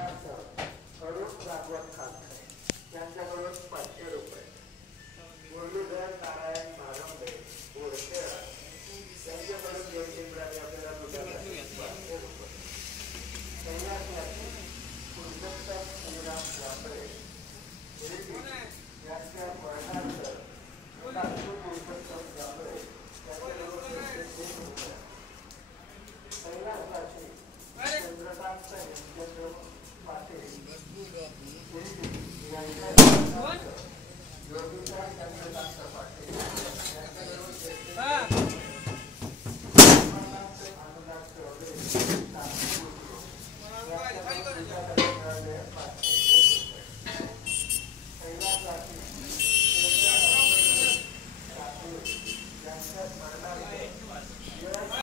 अरुण भागवत खाते यांच्याकडून 500 रुपये. मुरलीधर नारायण भागंबे बोरखेडा त्यांच्याकडून 200 रुपये आपल्याला दुधासाठी 500 रुपये. कैलासवासी पुरुषोत्तम श्रीराम वापरे यांच्या वर्णार्थ नागपूर पुरुषोत्तम वापरे त्यांच्याकडून 203 रुपये. कैलासवासी चंद्रकांत हेमचंद्र पाटील योगिता चंद्रकांत पाटील यांच्याकडून अनुदान चौधरी